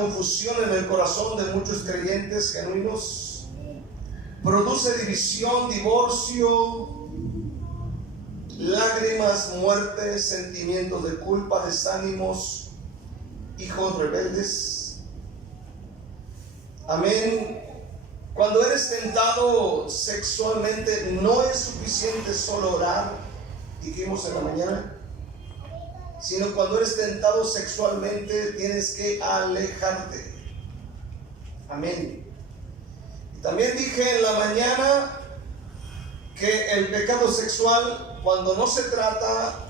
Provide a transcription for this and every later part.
confusión en el corazón de muchos creyentes genuinos, produce división, divorcio, lágrimas, muerte, sentimientos de culpa, desánimos, hijos rebeldes. Amén. Cuando eres tentado sexualmente, no es suficiente solo orar, dijimos en la mañana, sino cuando eres tentado sexualmente tienes que alejarte. Amén. Y también dije en la mañana que el pecado sexual, cuando no se trata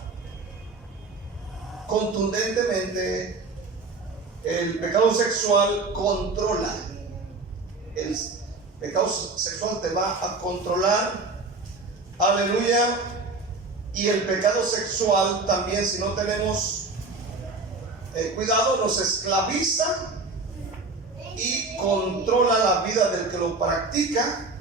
contundentemente, el pecado sexual controla. El pecado sexual te va a controlar. Aleluya. Y el pecado sexual también, si no tenemos cuidado, nos esclaviza y controla la vida del que lo practica.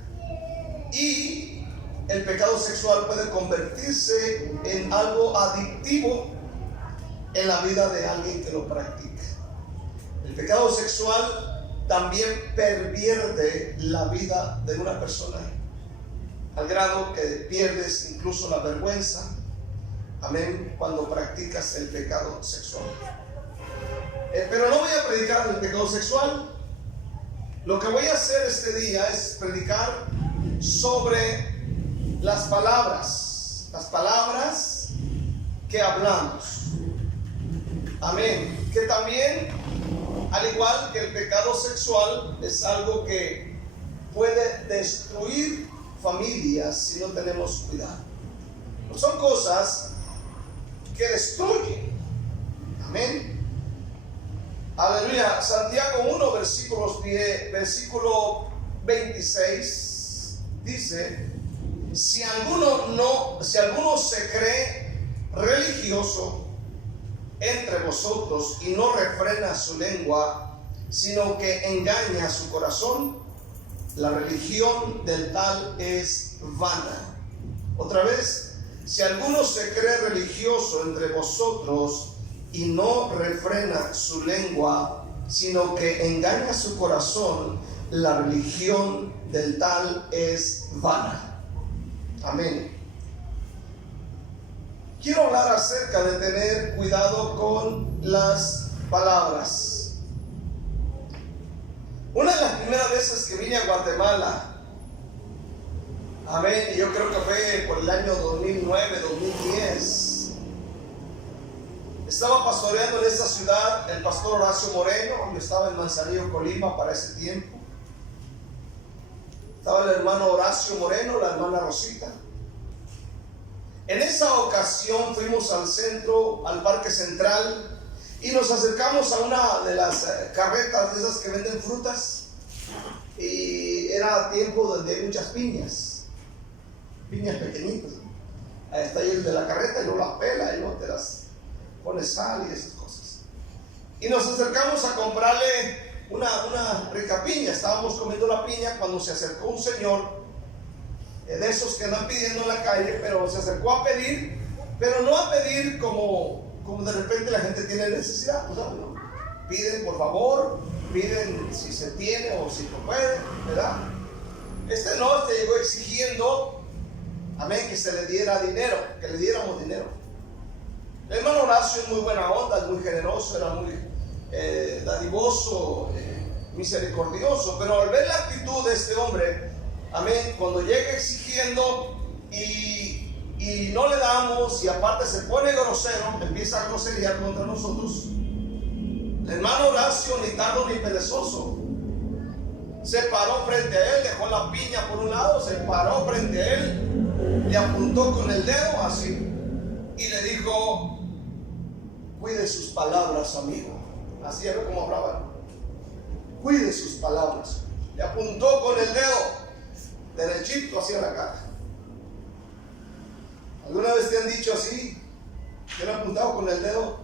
Y el pecado sexual puede convertirse en algo adictivo en la vida de alguien que lo practica. El pecado sexual también pervierte la vida de una persona, al grado que pierdes incluso la vergüenza, amén, cuando practicas el pecado sexual. Pero no voy a predicar el pecado sexual. Lo que voy a hacer este día es predicar sobre las palabras que hablamos. Amén. Que también, al igual que el pecado sexual, es algo que puede destruir familias si no tenemos cuidado. Pues son cosas que destruyen. Amén. Aleluya. Santiago 1, versículo 26 dice: si alguno se cree religioso entre vosotros y no refrena su lengua, sino que engaña a su corazón, la religión del tal es vana. Otra vez, si alguno se cree religioso entre vosotros y no refrena su lengua, sino que engaña su corazón, la religión del tal es vana. Amén. Quiero hablar acerca de tener cuidado con las palabras. Una de las primeras veces que vine a Guatemala, amén, yo creo que fue por el año 2009, 2010, estaba pastoreando en esta ciudad el pastor Horacio Moreno. Yo estaba en Manzanillo, Colima para ese tiempo. Estaba el hermano Horacio Moreno, la hermana Rosita. En esa ocasión fuimos al centro, al Parque Central, y nos acercamos a una de las carretas de esas que venden frutas. Y era tiempo donde hay muchas piñas pequeñitas. Ahí está ahí el de la carreta y luego las pela y luego te las pone sal y esas cosas. Y nos acercamos a comprarle una rica piña. Estábamos comiendo la piña cuando se acercó un señor de esos que andan pidiendo en la calle, pero se acercó a pedir, pero no a pedir como de repente la gente tiene necesidad, pues, ¿no? Piden por favor, piden si se tiene o si no puede, ¿verdad? Este llegó exigiendo, amén, que se le diera dinero, que le diéramos dinero. El hermano Horacio es muy buena onda, es muy generoso, era muy dadivoso, misericordioso, pero al ver la actitud de este hombre, amén, cuando llega exigiendo y no le damos, y aparte se pone grosero, empieza a groserías contra nosotros, el hermano Horacio, ni tardo ni perezoso, se paró frente a él, dejó la piña por un lado, se paró frente a él, le apuntó con el dedo así y le dijo: cuide sus palabras, amigo. Así era como hablaban. Cuide sus palabras. Le apuntó con el dedo derechito hacia la cara. ¿Alguna vez te han dicho así? ¿Te han apuntado con el dedo?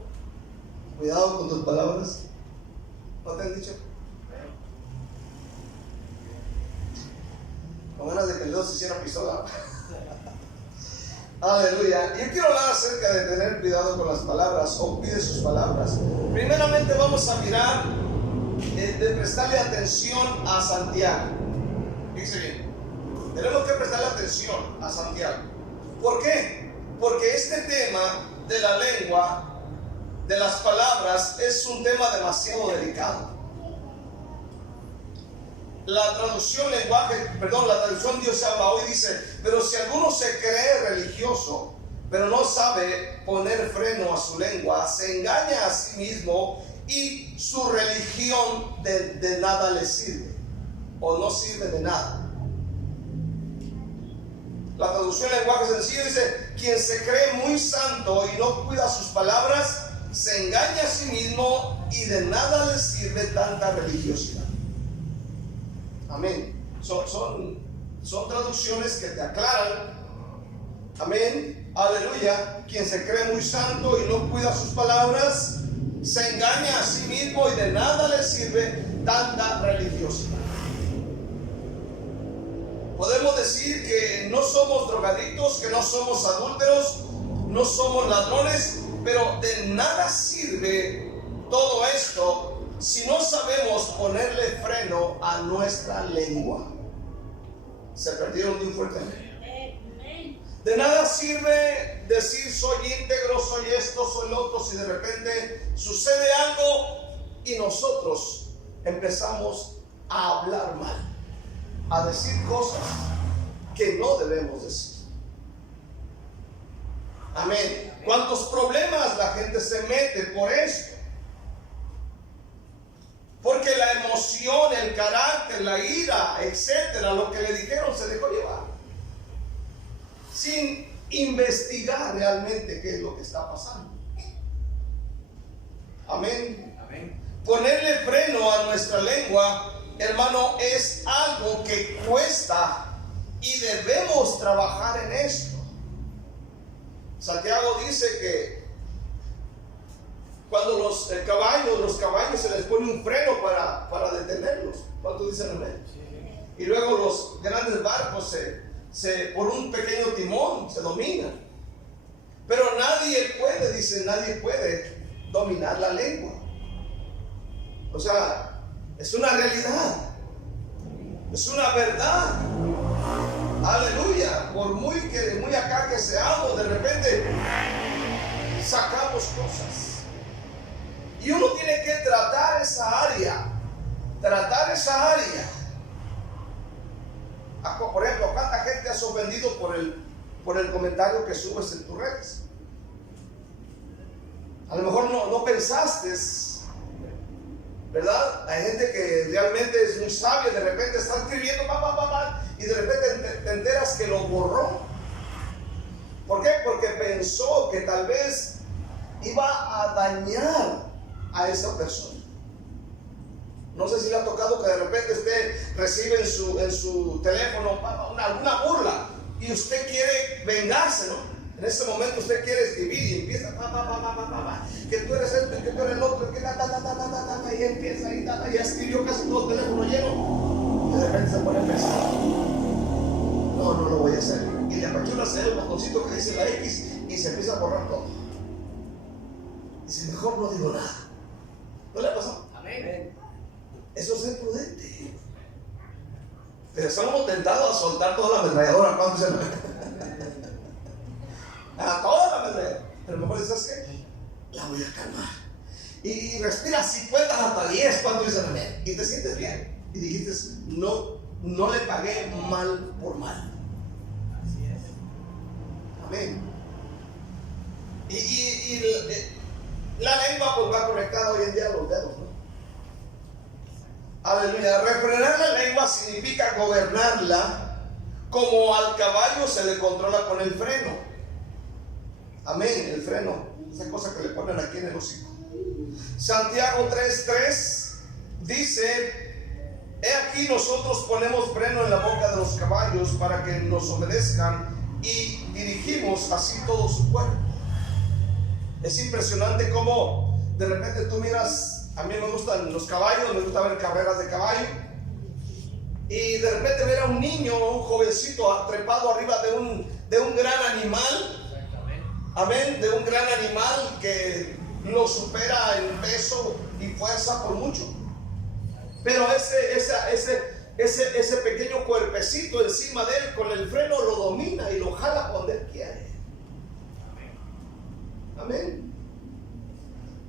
Cuidado con tus palabras. ¿No te han dicho? Con ganas de que el dedo se hiciera pistola. Aleluya. Yo quiero hablar acerca de tener cuidado con las palabras, o cuide sus palabras. Primeramente vamos a mirar de prestarle atención a Santiago. Fíjense bien, tenemos que prestarle atención a Santiago. ¿Por qué? Porque este tema de la lengua, de las palabras, es un tema demasiado delicado. La traducción Dios habla hoy dice: pero si alguno se cree religioso, pero no sabe poner freno a su lengua, se engaña a sí mismo y su religión de nada le sirve, o no sirve de nada. La traducción lenguaje sencillo dice: quien se cree muy santo y no cuida sus palabras, se engaña a sí mismo y de nada le sirve tanta religiosidad. Amén. Son traducciones que te aclaran. Amén. Aleluya. Quien se cree muy santo y no cuida sus palabras, se engaña a sí mismo y de nada le sirve tanta religiosidad. Podemos decir que no somos drogadictos, que no somos adúlteros, no somos ladrones, pero de nada sirve todo esto si no sabemos ponerle freno a nuestra lengua. Se perdieron de un fuerte amén. De nada sirve decir soy íntegro, soy esto, soy lo otro, si de repente sucede algo y nosotros empezamos a hablar mal, a decir cosas que no debemos decir. Amén. ¿Cuántos problemas la gente se mete por esto? Porque la emoción, el carácter, la ira, etcétera, lo que le dijeron se dejó llevar, sin investigar realmente qué es lo que está pasando. Amén. Amén. Ponerle freno a nuestra lengua, hermano, es algo que cuesta y debemos trabajar en esto. Santiago dice que cuando los caballos se les pone un freno para detenerlos. ¿Cuántos dicen amén? Sí. Y luego los grandes barcos por un pequeño timón se dominan. Pero nadie puede dominar la lengua. O sea, es una realidad, es una verdad. Aleluya. Por muy acá que seamos, de repente sacamos cosas. Y uno tiene que tratar esa área. Por ejemplo, ¿cuánta gente has ofendido por el comentario que subes en tus redes? A lo mejor no pensaste, ¿verdad? Hay gente que realmente es muy sabia, de repente está escribiendo y de repente te enteras que lo borró. ¿Por qué? Porque pensó que tal vez iba a dañar a esa persona. No sé si le ha tocado que de repente recibe en su teléfono alguna burla y usted quiere vengarse, ¿no? En ese momento usted quiere escribir y empieza que tú eres esto y que tú eres el otro, y empieza y ya escribió casi todo el teléfono lleno y de repente se pone a pensar: no lo voy a hacer, y le apachura el botoncito que dice la X y se empieza a borrar todo. Dice: mejor no digo nada. ¿No le ha pasado? Amén. Eso es ser prudente. Pero estamos tentados a soltar toda la ametralladora. ¿Cuánto se a toda la ametralladora? Pero mejor dices: ¿sabes qué? La voy a calmar. Y respira, si puedes hasta 10. ¿Cuánto dicen amén? Y te sientes bien. Y dijiste: no le pagué mal por mal. Así es. Amén. Y la lengua pues va conectada hoy en día a los dedos, ¿no? Aleluya. Refrenar la lengua significa gobernarla, como al caballo se le controla con el freno. Amén, el freno, esa cosa que le ponen aquí en el hocico. Santiago 3:3 dice: he aquí nosotros ponemos freno en la boca de los caballos para que nos obedezcan y dirigimos así todo su cuerpo. Es impresionante cómo de repente tú miras, a mí me gustan los caballos, me gusta ver carreras de caballo, y de repente ver a un niño o un jovencito trepado arriba de un gran animal. Amén, de un gran animal que lo supera en peso y fuerza por mucho. Pero ese pequeño cuerpecito encima de él con el freno lo domina y lo jala cuando él quiere. Amén.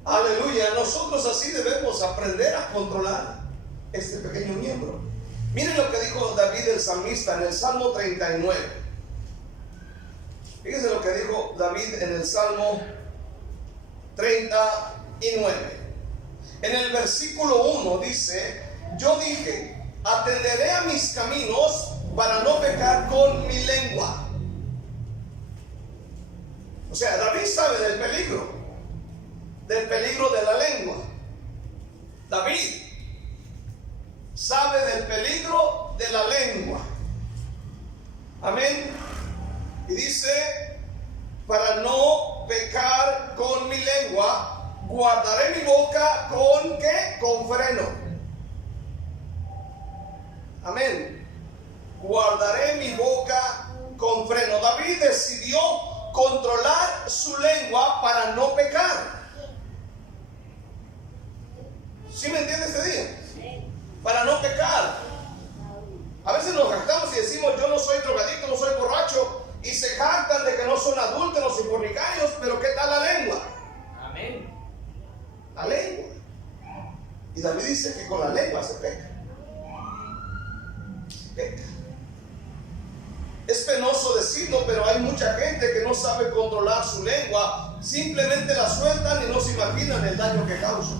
Aleluya. Nosotros así debemos aprender a controlar este pequeño miembro. Miren lo que dijo David el salmista en el Salmo 39. Fíjense lo que dijo David en el Salmo 39. En el versículo 1 dice: yo dije, atenderé a mis caminos para no pecar con mi lengua. O sea, David sabe del peligro de la lengua. David sabe del peligro de la lengua. Amén. Y dice: para no pecar con mi lengua, guardaré mi boca con ¿qué? Con freno. Amén. Guardaré mi boca con freno. David decidió controlar su lengua para no pecar. ¿Sí me entiende este día? Sí. Para no pecar. A veces nos jactamos y decimos: yo no soy drogadicto, no soy borracho, y se jactan de que no son adúlteros y fornicarios, pero ¿qué tal la lengua? Amén. La lengua. Y David dice que con la lengua se peca. Peca. Es penoso decirlo, pero hay mucha gente que no sabe controlar su lengua. Simplemente la sueltan y no se imaginan el daño que causa.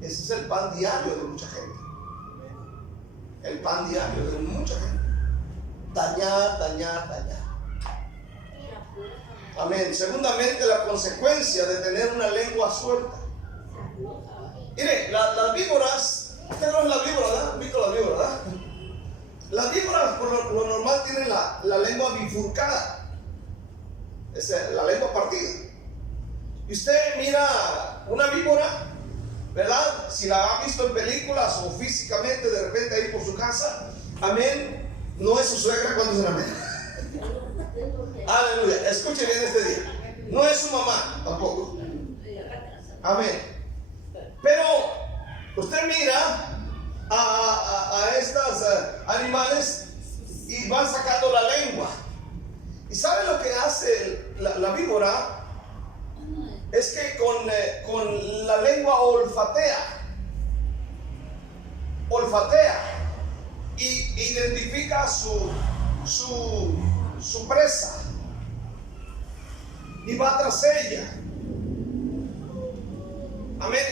Ese es el pan diario de mucha gente. El pan diario de mucha gente. Dañar, dañar, dañar. Amén. Segundamente, la consecuencia de tener una lengua suelta. Mire, las víboras, usted no es la víbora, ¿verdad? ¿Han visto las víboras, verdad? Las víboras por lo normal tienen la lengua bifurcada, es la lengua partida. Y usted mira una víbora, ¿verdad? Si la ha visto en películas o físicamente de repente ahí por su casa, amén, no es su suegra cuando dicen amén. Aleluya, escuche bien este día. No es su mamá tampoco. Amén. Pero usted mira a estos animales y van sacando la lengua. ¿Y sabe lo que hace la víbora? Es que con la lengua olfatea y identifica su presa y va tras ella. Amén.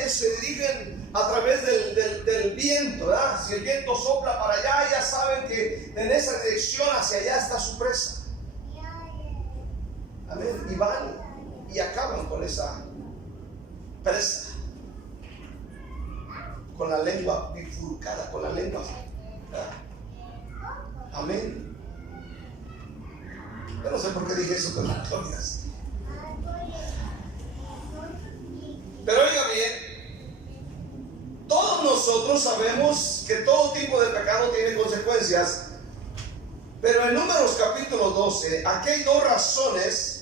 Ellos se dirigen a través del viento, ¿verdad? Si el viento sopla para allá, ya saben que en esa dirección hacia allá está su presa. Amén. Y van y acaban con esa presa, con la lengua bifurcada, con la lengua, ¿verdad? Amén. Yo no sé por qué dije eso con las glorias. Pero oiga bien, todos nosotros sabemos que todo tipo de pecado tiene consecuencias. Pero en Números capítulo 12, aquí hay dos razones.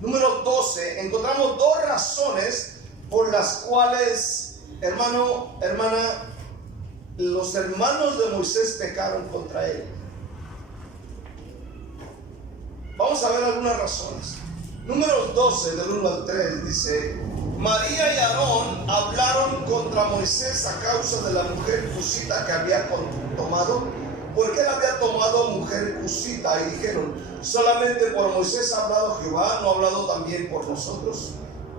Número 12, encontramos dos razones por las cuales, hermano, hermana, los hermanos de Moisés pecaron contra él. Vamos a ver algunas razones. Números 12, del 1 al 3, dice: María y Aarón hablaron contra Moisés a causa de la mujer cusita que había tomado, porque él había tomado mujer cusita, y dijeron: solamente por Moisés ha hablado Jehová, ¿no ha hablado también por nosotros?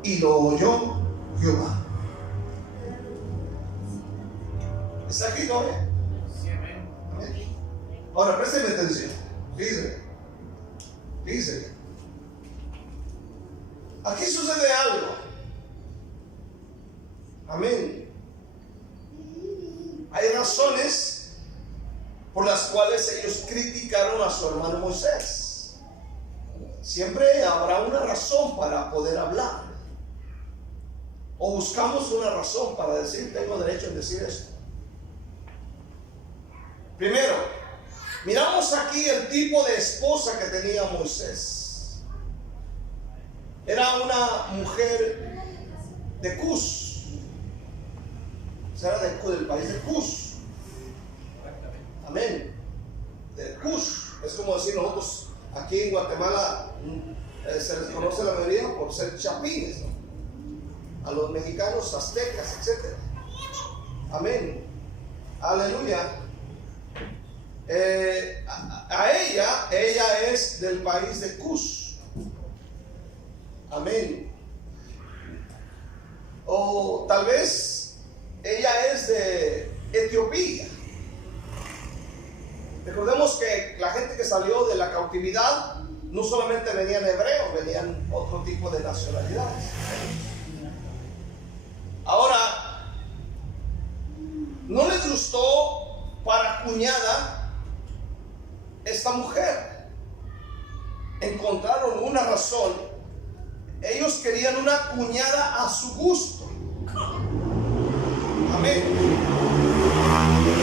Y lo oyó Jehová. ¿Está aquí todavía? Sí, amén. Ahora, présteme atención. Fíjese. Aquí sucede algo. Amén. Hay razones por las cuales ellos criticaron a su hermano Moisés. Siempre habrá una razón para poder hablar. O buscamos una razón para decir: tengo derecho en decir esto. Primero, miramos aquí el tipo de esposa que tenía Moisés. Era una mujer de Cus. era del país de Cus. Amén. Del Cus. Es como decir nosotros aquí en Guatemala se les conoce la mayoría por ser chapines, ¿no? A los mexicanos, aztecas, etc. Amén. Aleluya. A ella es del país de Cus. Amén. O tal vez ella es de Etiopía. Recordemos que la gente que salió de la cautividad no solamente venían hebreos, venían otro tipo de nacionalidades. Ahora, no les gustó para cuñada esta mujer. Encontraron una razón. Ellos querían una cuñada a su gusto. Amén.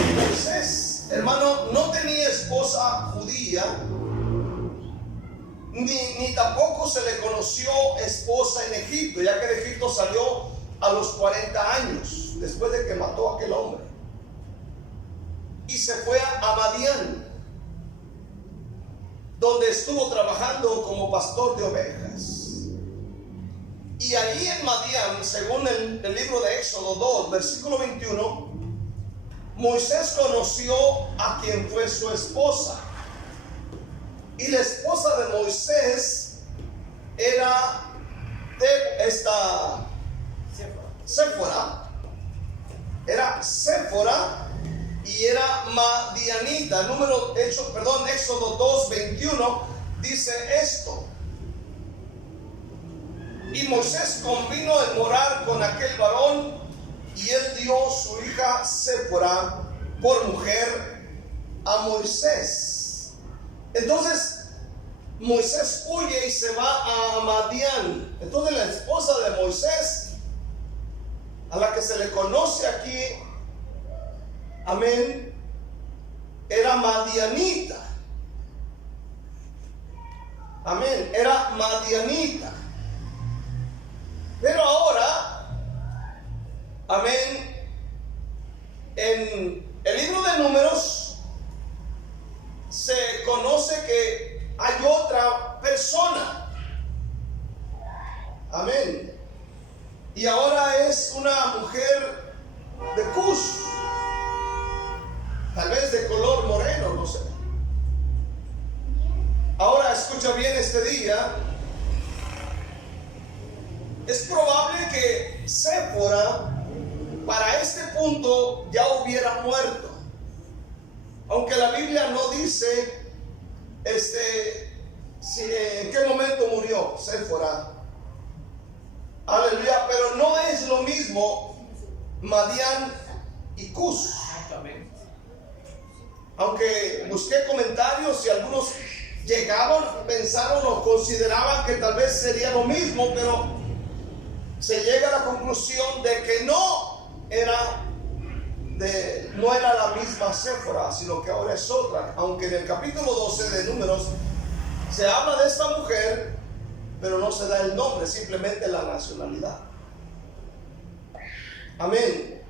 Entonces, hermano, no tenía esposa judía, ni tampoco se le conoció esposa en Egipto, ya que de Egipto salió a los 40 años, después de que mató a aquel hombre. Y se fue a Madián, donde estuvo trabajando como pastor de ovejas. Y allí en Madián, según el libro de Éxodo 2, versículo 21, Moisés conoció a quien fue su esposa. Y la esposa de Moisés era de esta Séfora. Era Séfora y era madianita. Éxodo 2, 21 dice esto. Y Moisés convino en morar con aquel varón, y él dio su hija Séfora por mujer a Moisés. Entonces Moisés huye y se va a Madián. Entonces la esposa de Moisés, a la que se le conoce aquí, amén, era madianita. Amén, era madianita. Pero ahora, amén, en el libro de Números se conoce que hay otra persona. Amén. Y ahora es una mujer de Cus, tal vez de color moreno, no sé. Ahora escucha bien este día. Es probable que Séfora para este punto ya hubiera muerto, aunque la Biblia no dice si en qué momento murió Séfora. Aleluya. Pero no es lo mismo Madián y Cus. Aunque busqué comentarios y algunos pensaron o consideraban que tal vez sería lo mismo, pero se llega a la conclusión de que no era la misma Séfora, sino que ahora es otra. Aunque en el capítulo 12 de Números se habla de esta mujer, pero no se da el nombre, simplemente la nacionalidad. Amén.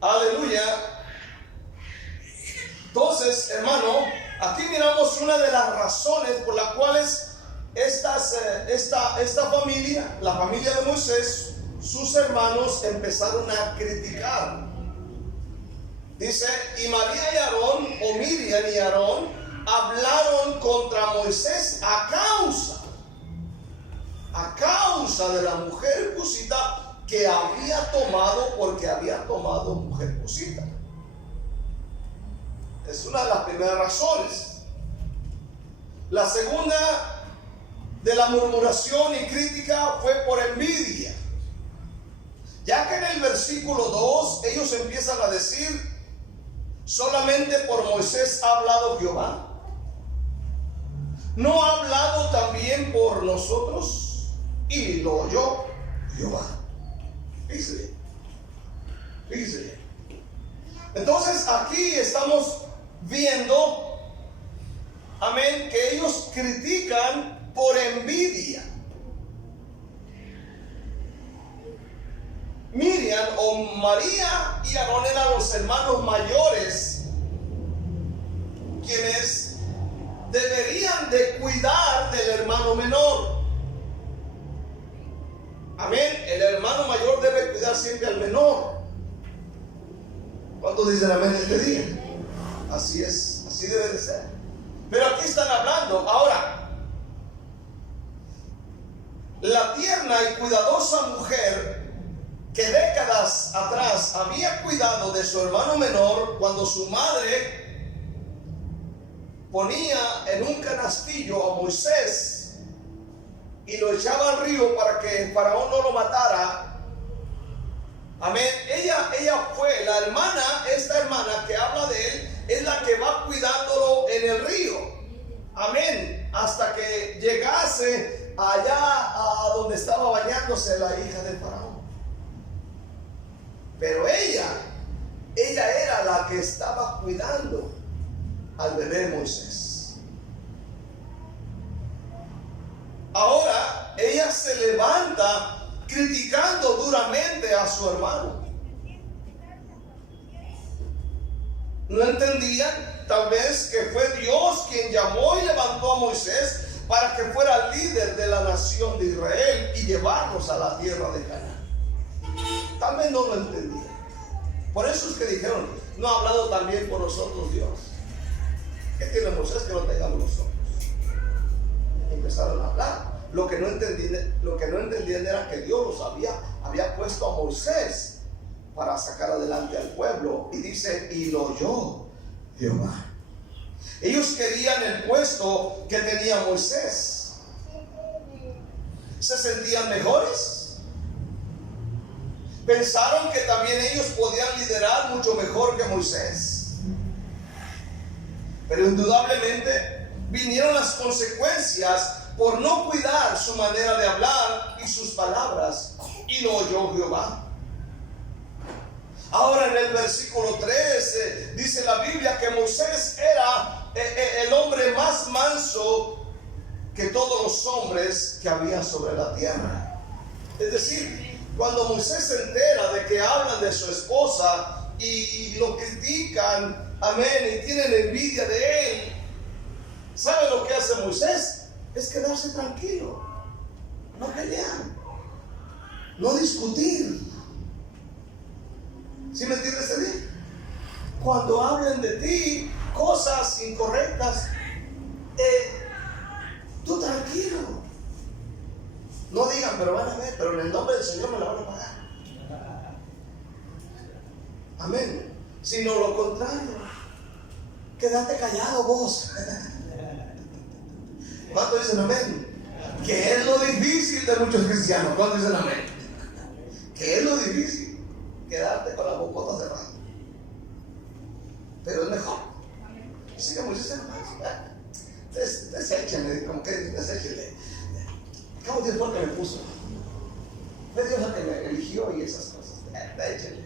Aleluya. Entonces, hermano, aquí miramos una de las razones por las cuales esta familia, la familia de Moisés, sus hermanos empezaron a criticar. Dice, y María y Aarón, o Miriam y Aarón, hablaron contra Moisés a causa de la mujer cusita que había tomado, porque había tomado mujer cusita. Es una de las primeras razones. La segunda de la murmuración y crítica fue por envidia, ya que en el versículo 2 ellos empiezan a decir, solamente por Moisés ha hablado Jehová, ¿no ha hablado también por nosotros? Y lo oyó Jehová. Fíjese. Entonces aquí estamos viendo, amén, que ellos critican por envidia. Miriam tenían, o María y Aarón eran los hermanos mayores, quienes deberían de cuidar del hermano menor. Amén. El hermano mayor debe cuidar siempre al menor. ¿Cuántos dicen amén este día? Así es, así debe de ser. Pero aquí están hablando ahora. La tierna y cuidadosa mujer que décadas atrás había cuidado de su hermano menor, cuando su madre ponía en un canastillo a Moisés y lo echaba al río para que Faraón no lo matara. Amén. Ella fue la hermana, esta hermana que habla de él, es la que va cuidándolo en el río. Amén. Hasta que llegase allá a donde estaba bañándose la hija de Faraón. Pero ella era la que estaba cuidando al bebé Moisés. Ahora ella se levanta criticando duramente a su hermano. No entendían tal vez que fue Dios quien llamó y levantó a Moisés para que fuera líder de la nación de Israel y llevarlos a la tierra de Canaán. Tal vez no lo entendían. Por eso es que dijeron: ¿no ha hablado también por nosotros Dios? ¿Qué tiene Moisés que no tengamos nosotros? Empezaron a hablar. Lo que no entendían era que Dios los había puesto a Moisés para sacar adelante al pueblo. Y dice: y lo oyó Jehová. Ellos querían el puesto que tenía Moisés. ¿Se sentían mejores? Pensaron que también ellos podían liderar mucho mejor que Moisés. Pero indudablemente vinieron las consecuencias por no cuidar su manera de hablar y sus palabras. Y lo oyó Jehová. Ahora en el versículo 3 dice la Biblia que Moisés era el hombre más manso que todos los hombres que había sobre la tierra. Es decir, cuando Moisés se entera de que hablan de su esposa y lo critican, amén, y tienen envidia de él, ¿sabe lo que hace Moisés? Es quedarse tranquilo, no pelear, no discutir. ¿Sí me entiendes? Cuando hablen de ti cosas incorrectas, tú tranquilo. No digan: pero van a ver, pero en el nombre del Señor me la van a pagar. Amén. Sino lo contrario, quédate callado vos. ¿Cuántos dicen amén? Que es lo difícil de muchos cristianos. ¿Cuántos dicen amén? Que es lo difícil, quedarte con la bocota cerrada. Pero es mejor. Sí, como dice deséchenle, como que deséchenle. ¿Cómo Dios fue que me puso? Fue Dios el que me eligió y esas cosas. Déjenle.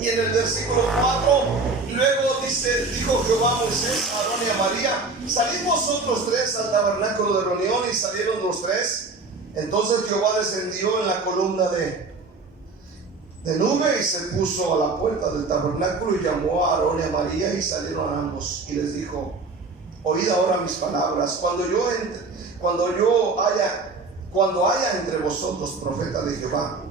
Y en el versículo 4, luego dijo Jehová a Moisés, a Aarón y a María: salid vosotros tres al tabernáculo de reunión. Y salieron los tres. Entonces Jehová descendió en la columna de nube y se puso a la puerta del tabernáculo y llamó a Aarón y a María, y salieron ambos y les dijo: oíd ahora mis palabras. Cuando haya entre vosotros profeta de Jehová,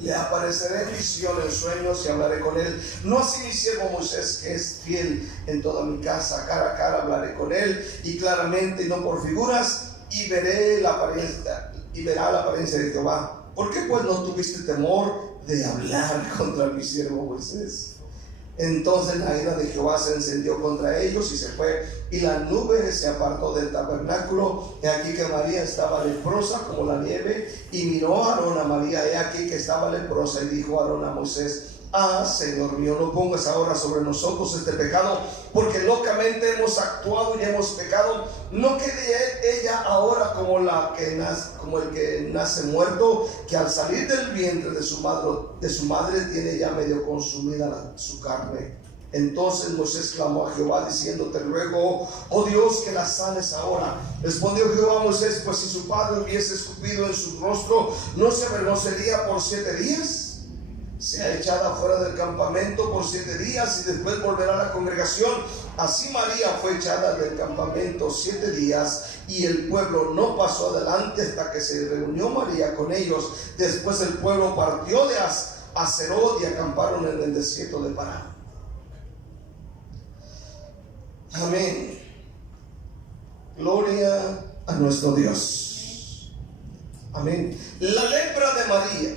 le apareceré en visión, en sueños, y hablaré con él. No así mi siervo Moisés, que es fiel en toda mi casa. Cara a cara hablaré con él, y claramente, y no por figuras, y verá la apariencia de Jehová. ¿Por qué pues no tuviste temor de hablar contra mi siervo Moisés? Entonces la ira de Jehová se encendió contra ellos y se fue, y la nube se apartó del tabernáculo. He aquí que María estaba leprosa como la nieve, y miró a Aarón a María, he aquí que estaba leprosa, y dijo Aarón a Moisés: Señor mío, no pongas ahora sobre nosotros este pecado, porque locamente hemos actuado y hemos pecado. No quede ella ahora como el que nace muerto, que al salir del vientre de su madre tiene ya medio consumida su carne. Entonces Moisés clamó a Jehová diciendo: te ruego, oh Dios, que la sanes ahora. Respondió Jehová a Moisés: pues si su padre hubiese escupido en su rostro, ¿no se avergonzaría por 7 días? Sea echada fuera del campamento por 7 días y después volverá a la congregación. Así María fue echada del campamento 7 días y el pueblo no pasó adelante hasta que se reunió María con ellos. Después el pueblo partió de Haserot y acamparon en el desierto de Parán. Amén. Gloria a nuestro Dios. Amén. La lepra de María,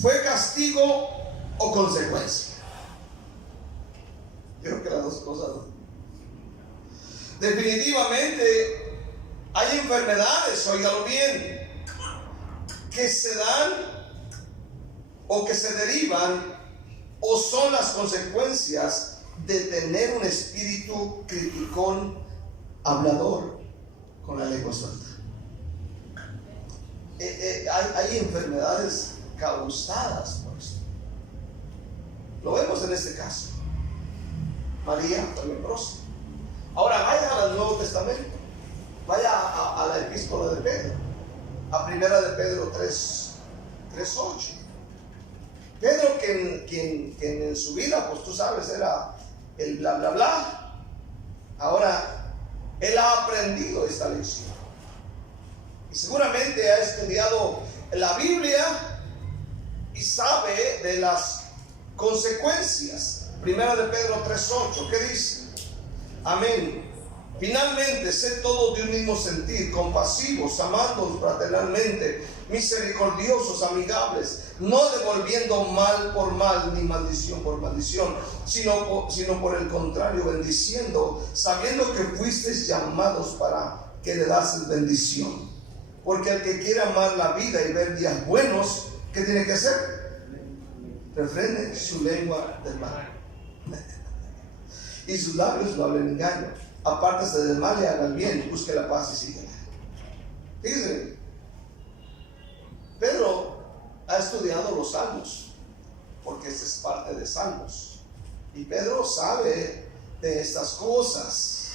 ¿fue castigo o consecuencia? Creo que las dos cosas. Definitivamente hay enfermedades, óigalo bien, que se dan o que se derivan o son las consecuencias de tener un espíritu criticón, hablador, con la lengua suelta. Hay enfermedades causadas por esto. Lo vemos en este caso. María fue leprosa. Ahora vaya al Nuevo Testamento, vaya a la epístola de Pedro, a primera de Pedro 3:8. Pedro, quien en su vida, pues tú sabes, era el bla bla bla, ahora él ha aprendido esta lección y seguramente ha estudiado la Biblia y sabe de las consecuencias. Primera de Pedro 3:8, ¿qué dice? Amén. Finalmente, sed todos de un mismo sentir, compasivos, amándonos fraternalmente, misericordiosos, amigables, no devolviendo mal por mal ni maldición por maldición, sino por el contrario, bendiciendo, sabiendo que fuisteis llamados para que le dases bendición. Porque el que quiera amar la vida y ver días buenos, ¿qué tiene que hacer? Refrene su lengua del mal y sus labios no hablen engaño. Apártese del mal y haga el bien, busque la paz y síguela. Fíjense, Pedro ha estudiado los salmos, porque esta es parte de salmos, y Pedro sabe de estas cosas.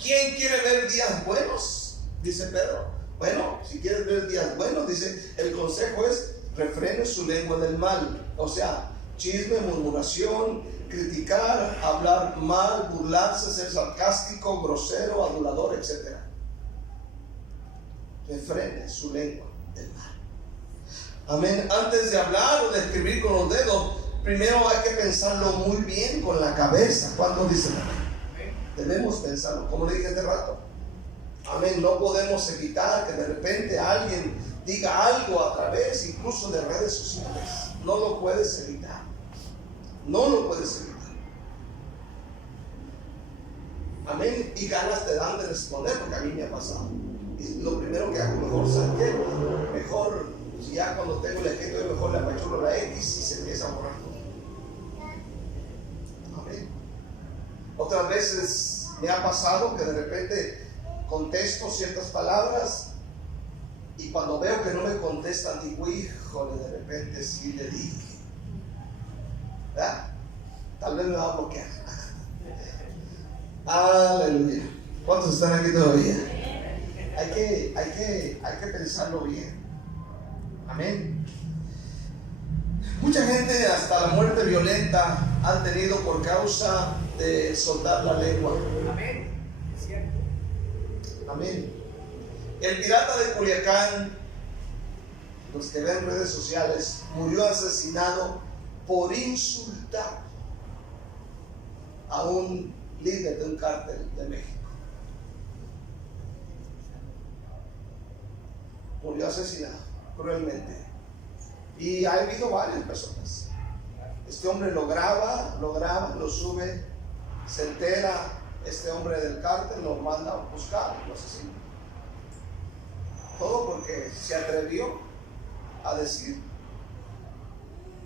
¿Quién quiere ver días buenos? Dice Pedro. Bueno, si quieres ver días buenos, dice, el consejo es: refrene su lengua del mal. O sea, chisme, murmuración, criticar, hablar mal, burlarse, ser sarcástico, grosero, adulador, etc. Refrene su lengua del mal. Amén. Antes de hablar o de escribir con los dedos, primero hay que pensarlo muy bien con la cabeza. ¿Cuántos dicen amén? Debemos pensarlo, como le dije hace rato. Amén. No podemos evitar que de repente alguien diga algo a través incluso de redes sociales. No lo puedes evitar. No lo puedes evitar. Amén. Y ganas te dan de responder, porque a mí me ha pasado. Y lo primero que hago, mejor saqué, mejor, si ya cuando tengo el escrito, mejor le apachurro la X y se empieza a borrar todo. Amén. Otras veces me ha pasado que de repente contesto ciertas palabras y cuando veo que no me contestan, digo, híjole, de repente sí le dije. ¿Verdad? Tal vez me va a bloquear. Aleluya. ¿Cuántos están aquí todavía? Hay que pensarlo bien. Amén. Mucha gente, hasta la muerte violenta, han tenido por causa de soltar la lengua. Amén. Es cierto. Amén. El pirata de Culiacán, los que ven redes sociales, murió asesinado por insultar a un líder de un cártel de México. Murió asesinado cruelmente. Y ha habido varias personas. Este hombre lo graba, lo sube, se entera, este hombre del cártel lo manda a buscar, lo asesina. Todo porque se atrevió a decir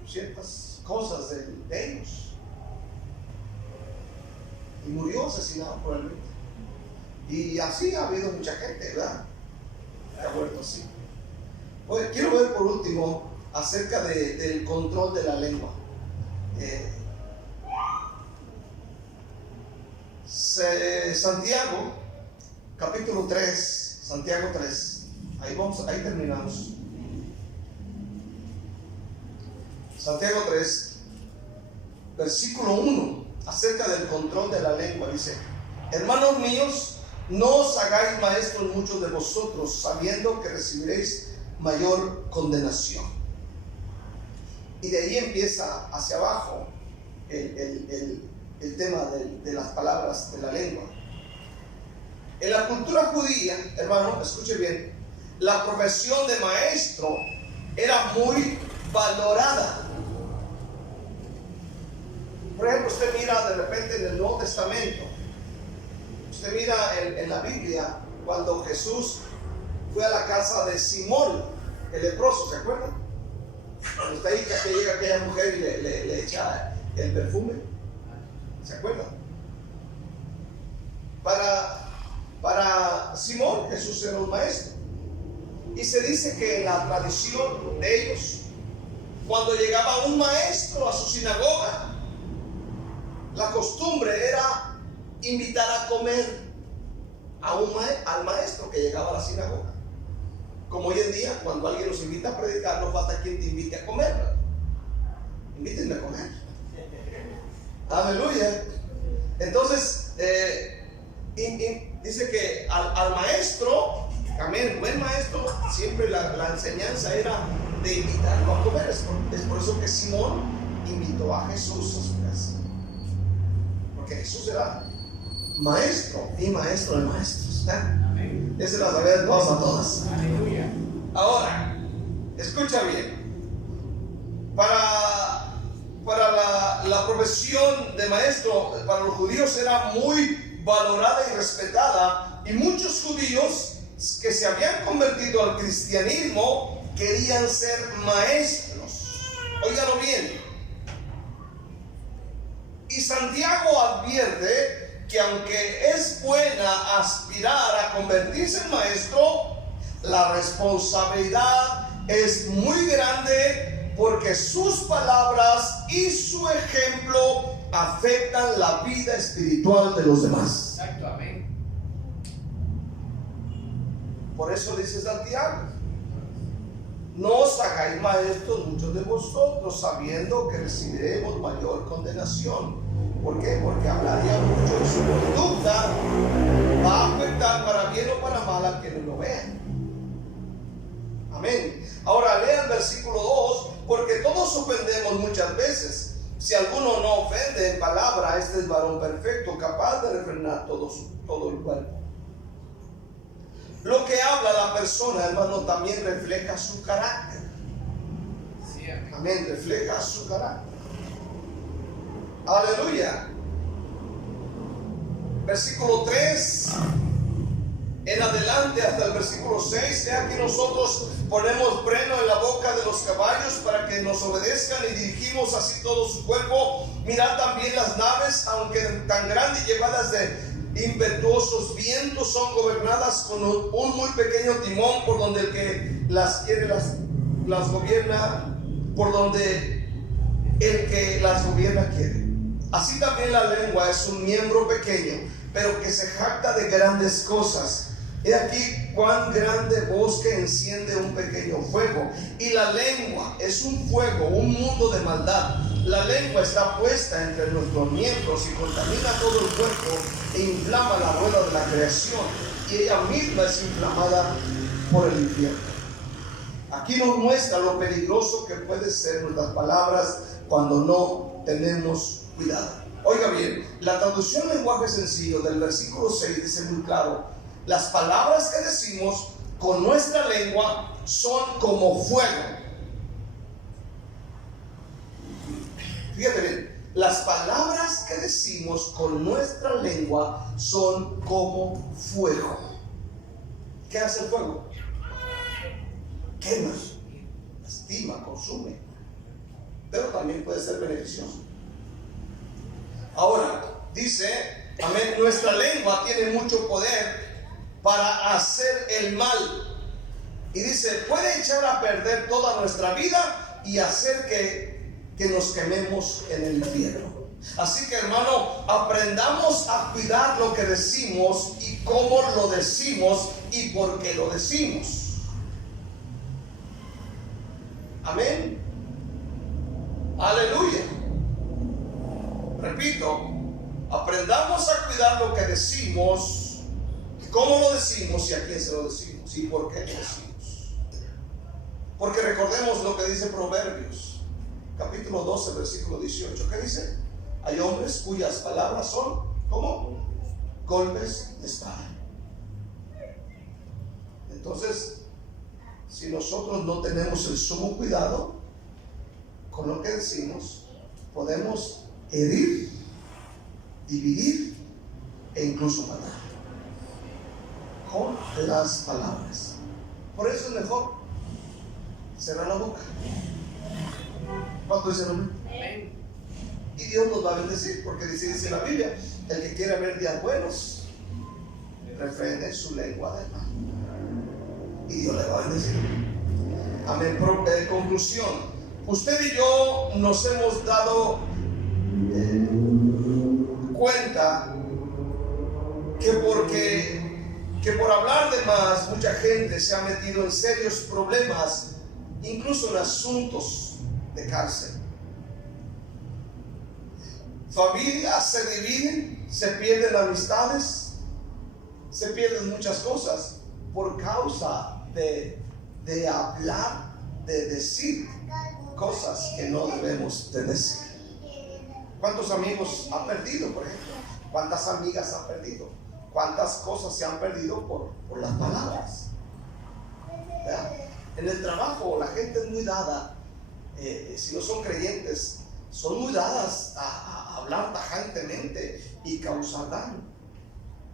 ciertas cosas de ellos. Y murió asesinado cruelmente. Y así ha habido mucha gente, ¿verdad? Que ha muerto así. Oye, quiero ver por último acerca del control de la lengua. Santiago, capítulo 3, Santiago 3. Ahí terminamos. Santiago 3, versículo 1, acerca del control de la lengua, dice: hermanos míos, no os hagáis maestros muchos de vosotros, sabiendo que recibiréis mayor condenación. Y de ahí empieza hacia abajo el tema de las palabras de la lengua. En la cultura judía, hermano, escuche bien, la profesión de maestro era muy valorada. Por ejemplo, usted mira de repente en el Nuevo Testamento, usted mira en la Biblia, cuando Jesús fue a la casa de Simón, el leproso, ¿se acuerdan? Cuando está ahí, que llega aquella mujer y le echa el perfume, ¿se acuerdan? Para Simón, Jesús era un maestro. Y se dice que en la tradición de ellos, cuando llegaba un maestro a su sinagoga, la costumbre era invitar a comer al maestro que llegaba a la sinagoga. Como hoy en día, cuando alguien nos invita a predicar, no falta quien te invite a comer. Invítenme a comer. Aleluya. Entonces, dice que al maestro, amén, buen maestro, siempre la enseñanza era de invitarlo a comer. Es por eso que Simón invitó a Jesús a su casa. Porque Jesús era maestro y maestro de maestros. Amén. Esa es la sabiduría de todos a todas. Aleluya. Ahora, escucha bien. Para la profesión de maestro, para los judíos era muy valorada y respetada. Y muchos judíos que se habían convertido al cristianismo querían ser maestros. Óigalo bien. Y Santiago advierte que aunque es buena aspirar a convertirse en maestro, la responsabilidad es muy grande, porque sus palabras y su ejemplo afectan la vida espiritual de los demás. Exacto, amén. Por eso dice Santiago: no os hagáis maestros muchos de vosotros, sabiendo que recibiremos mayor condenación. ¿Por qué? Porque hablaría mucho de su conducta, va a afectar para bien o para mal al que no lo vea. Amén. Ahora lea el versículo 2: porque todos ofendemos muchas veces. Si alguno no ofende en palabra, este es varón perfecto, capaz de refrenar todo el cuerpo. Lo que habla la persona, hermano, también refleja su carácter. Sí, amén, refleja su carácter. Aleluya. Versículo 3 en adelante hasta el versículo 6. Aquí nosotros ponemos freno en la boca de los caballos para que nos obedezcan, y dirigimos así todo su cuerpo. Mirad también las naves, aunque tan grandes y llevadas de impetuosos vientos, son gobernadas con un muy pequeño timón, por donde el que las quiere las gobierna, por donde el que las gobierna quiere. Así también la lengua es un miembro pequeño, pero que se jacta de grandes cosas. He aquí cuán grande bosque enciende un pequeño fuego. Y la lengua es un fuego, un mundo de maldad. La lengua está puesta entre nuestros miembros y contamina todo el cuerpo e inflama la rueda de la creación, y ella misma es inflamada por el infierno. Aquí nos muestra lo peligroso que puede ser nuestras palabras cuando no tenemos cuidado. Oiga bien, la traducción lenguaje sencillo del versículo 6 dice muy claro: las palabras que decimos con nuestra lengua son como fuego. Fíjate bien, las palabras que decimos con nuestra lengua son como fuego. ¿Qué hace el fuego? Quema, lastima, consume, pero también puede ser beneficioso. Ahora, dice, amén, nuestra lengua tiene mucho poder para hacer el mal. Y dice, puede echar a perder toda nuestra vida y hacer que nos quememos en el infierno. Así que, hermano, aprendamos a cuidar lo que decimos y cómo lo decimos y por qué lo decimos. Amén. Aleluya. Repito, aprendamos a cuidar lo que decimos y cómo lo decimos y a quién se lo decimos y por qué lo decimos. Porque recordemos lo que dice Proverbios, capítulo 12, versículo 18. ¿Qué dice? Hay hombres cuyas palabras son, ¿cómo? Golpes de espada. Entonces, si nosotros no tenemos el sumo cuidado con lo que decimos, podemos herir, dividir e incluso matar con las palabras. Por eso es mejor cerrar la boca. ¿Cuánto dice el hombre? Amén. Y Dios nos va a bendecir, porque dice la Biblia: el que quiera ver días buenos, refrene su lengua de mal, y Dios le va a bendecir. Amén. Conclusión: usted y yo nos hemos dado cuenta que por hablar de más, mucha gente se ha metido en serios problemas, incluso en asuntos de cárcel. Familias se dividen, se pierden amistades, se pierden muchas cosas por causa de hablar, de decir cosas que no debemos de decir. ¿Cuántos amigos han perdido, por ejemplo? ¿Cuántas amigas han perdido? ¿Cuántas cosas se han perdido por las palabras? ¿Verdad? En el trabajo la gente es muy dada, si no son creyentes, son muy dadas a hablar tajantemente y causar daño.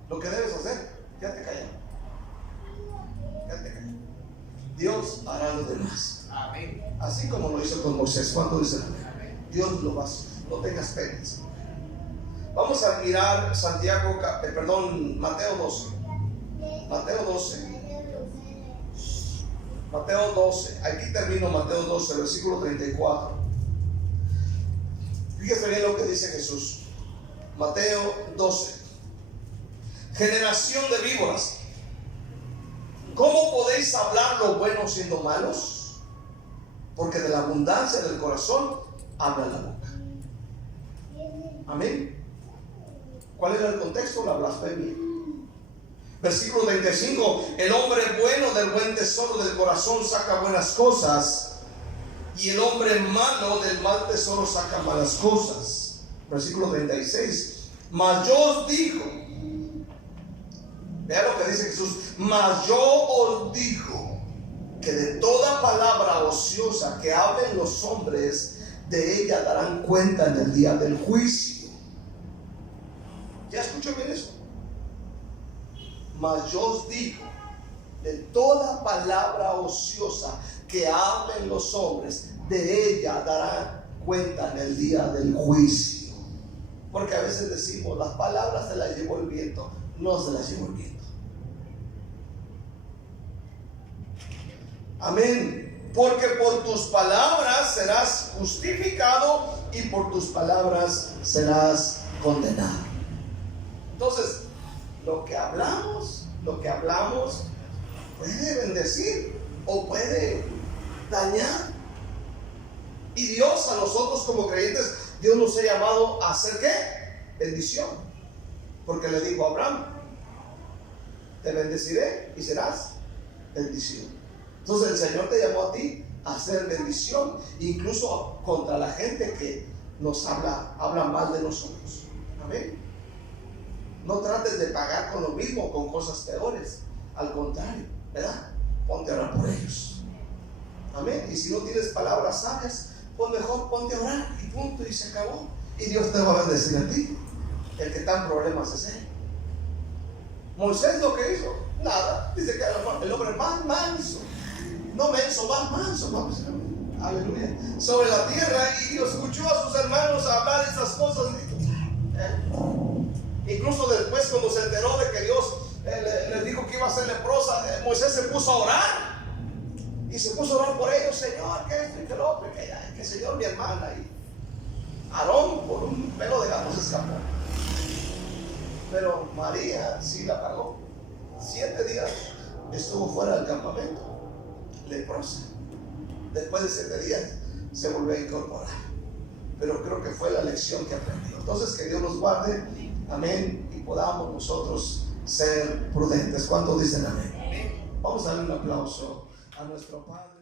Lo que debes hacer, quédate callado. Quédate callado. Dios hará lo demás. Amén. Así como lo hizo con Moisés. ¿Cuánto dice? Dios lo va a hacer. No tengas penas. Vamos a mirar Mateo 12. Mateo 12. Mateo 12. Aquí termino Mateo 12, versículo 34. Fíjese bien lo que dice Jesús. Mateo 12. Generación de víboras, ¿cómo podéis hablar lo bueno siendo malos? Porque de la abundancia del corazón habla la boca. Amén. ¿Cuál era el contexto? La blasfemia. Versículo 35. El hombre bueno del buen tesoro del corazón saca buenas cosas, y el hombre malo del mal tesoro saca malas cosas. Versículo 36. Mas yo os digo, vea lo que dice Jesús: mas yo os digo que de toda palabra ociosa que hablen los hombres, de ella darán cuenta en el día del juicio. ¿Ya escuchó bien eso? Mas yo os digo, de toda palabra ociosa que hablen los hombres, de ella darán cuenta en el día del juicio. Porque a veces decimos: las palabras se las llevó el viento. No se las llevó el viento. Amén. Porque por tus palabras serás justificado y por tus palabras serás condenado. Entonces, lo que hablamos puede bendecir o puede dañar. Y Dios, a nosotros como creyentes, Dios nos ha llamado a hacer ¿qué? Bendición. Porque le dijo a Abraham: te bendeciré y serás bendición. Entonces el Señor te llamó a ti a hacer bendición, incluso contra la gente que nos habla mal de nosotros. Amén. No trates de pagar con lo mismo, con cosas peores. Al contrario, ¿verdad? Ponte a orar por ellos. Amén. Y si no tienes palabras sabias, pues mejor ponte a orar y punto, y se acabó. Y Dios te va a bendecir a ti. El que está en problemas es él. Moisés, lo que hizo, nada. Dice que el hombre más manso, no menso, más manso, vamos, aleluya, sobre la tierra, y escuchó a sus hermanos hablar esas cosas. Incluso después, cuando se enteró de que Dios les dijo que iba a ser leprosa, Moisés se puso a orar. Y se puso a orar por ellos: Señor, que esto y que lo otro, que Señor, mi hermana. Y Aarón por un pelo de gato se escapó, pero María sí la pagó. 7 días estuvo fuera del campamento, leprosa. Después de 7 días se volvió a incorporar, pero creo que fue la lección que aprendió. Entonces, que Dios nos guarde, amén, y podamos nosotros ser prudentes. ¿Cuántos dicen amén? Vamos a darle un aplauso a nuestro Padre.